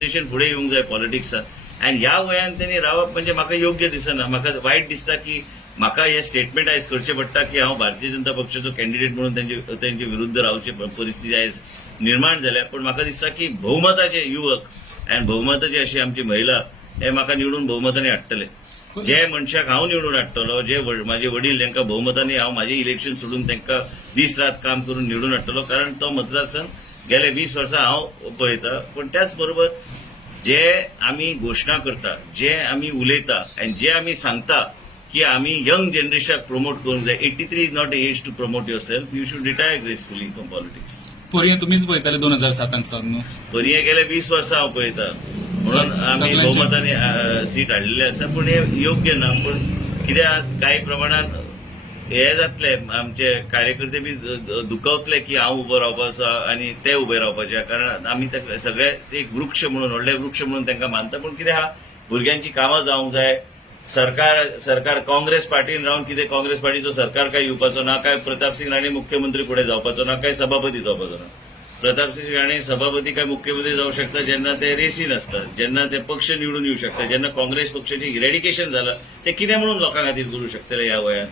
Generation फुडें येवंक जाय पॉलिटिक्सात आनी ह्या वयान त्यांनी रावप म्हणजे म्हाका योग्य दिसना. म्हाका वायट दिसता की म्हाका हे स्टेटमेंट आयज करचें पडटा की हांव भारतीय जनता पक्षाचो कॅन्डिडेट म्हणून त्यांचे विरुद्ध रावची परिस्थिती आयज निर्माण जाल्या. पण म्हाका दिसता की बहुमताचे युवक आनी बहुमताची अशी आमची महिला हे म्हाका निवडून बहुमताने हाडटले. जे मनशाक हांव निवडून हाडटलो, जे म्हाजे वडील तांकां बहुमताने हांव म्हाजें इलेक्शन सोडून तांकां दीस रात काम करून निवडून हाडटलो. कारण तो मतदारसंघ गेले 20 वर्सां हांव पळयता. पण त्याच बरोबर जे आमी घोशणा करता, जे आमी उलयता आनी जे आमी सांगता की आमी यंग जनरेशनाक प्रमोट करूंक जाय. 83 is not age to promote yourself. You should retire gracefully from politics. पर्याय तुम्हीच पळयताले 2007 सावन न्हू. पर्याय गेले 20 वर्सां हांव पळयता म्हणून आमी बहुमताने सीट हाडलेले आसा. पण हे योग्य ना. पण कित्याक कांय प्रमाणात हे जातले आमचे कार्यकर्ते बी दुखवतले की हांव उबो रावपाचो आनी ते उबे रावपाचे. कारण आमी सगळे एक वृक्ष म्हणून व्हडले वृक्ष म्हणून तांकां मानता. पण कितें आहा, भुरग्यांची कामां जावंक जाय. सरकार काँग्रेस पार्टीन रावन कितें काँग्रेस पार्टीचो सरकार काय येवपाचो ना, काय प्रताप सिंग राणे मुख्यमंत्री फुडें जावपाचो ना, काय सभापती जावपाचो ना. प्रताप सिंग राणे सभापती काय मुख्यमंत्री जावंक शकता जेन्ना ते रेसीन आसतात, जेन्ना ते पक्ष निवडून येवंक शकता. जेन्ना काँग्रेस पक्षाचें इरेडिकेशन जालां ते कितें म्हणून लोकां खातीर करूं शकतले ह्या वयान.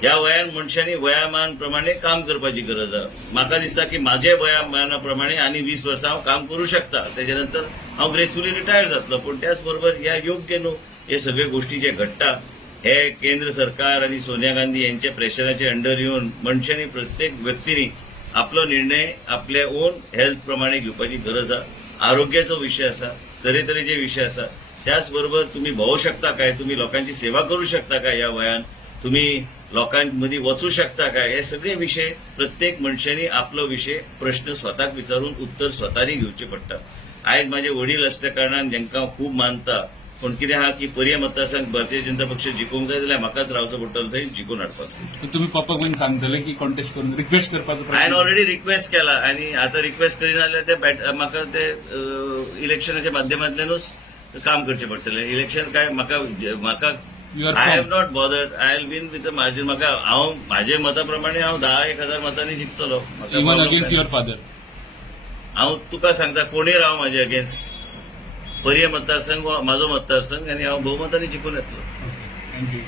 ह्या वयान मनशांनी वयामान प्रमाणे काम करपाची गरज आहा. म्हाका दिसता की म्हाजे वयामाना प्रमाणे आनी 20 वर्सां हांव काम करूं शकता. तेजे नंतर हांव ग्रेसफुली रिटायर जातलो. पण त्याच बरोबर ह्या योग्य न्हू हे सगळे गोष्टी जे घडटा हे केंद्र सरकार आणि सोनिया गांधी यांच्या प्रेशराचे अंडर येऊन मनशांनी प्रत्येक व्यक्तीने आपलो निर्णय आपल्या ओन हेल्थ प्रमाणे घेवपाची गरज आहा. आरोग्याचो विषय आसा, तरेतरेचे विषय आसा. त्याच बरोबर तुम्ही भोवू शकता काय, तुम्ही लोकांची सेवा करू शकता काय, ह्या वयान तुम्ही लोकांमदी वचू शकता काय, हे सगळे विषय प्रत्येक मनशांनी आपलो विषय प्रश्न स्वताक विचारून उत्तर स्वतानी घेवचे पडटा. आयज माझे वडील असल्या कारणान जेंकां खूब मानता. पण कितें आहा की पर्याय मतदारसंघ भारतीय जनता पक्ष जिखूंक जाय जाल्यार म्हाकाच रावचो पडटलो थंय जिखून हाडपाक जाय. तुम्ही पप्पाक बीन सांगतले की कॉन्टेस्ट करून रिक्वेस्ट करपाचो. हांवें ऑलरेडी रिक्वेस्ट केला आनी आतां रिक्वेस्ट करिना जाल्यार ते म्हाका ते इलेक्शनाच्या माध्यमांतल्यानूच काम करचें पडटलें. इलेक्शन काय म्हाका I have not bothered. I will win with margin. म्हाका हांव म्हाजे मता प्रमाणे हांव 10,000 मतांनी जिखतलो. Even against your father. हांव तुका सांगता कोणीय राव म्हाजे अगेन्स्ट. पर्याय मतदारसंघ हो म्हाजो मतदारसंघ आनी हांव बहुमतांनी जिखून येतलो. थँक्यू.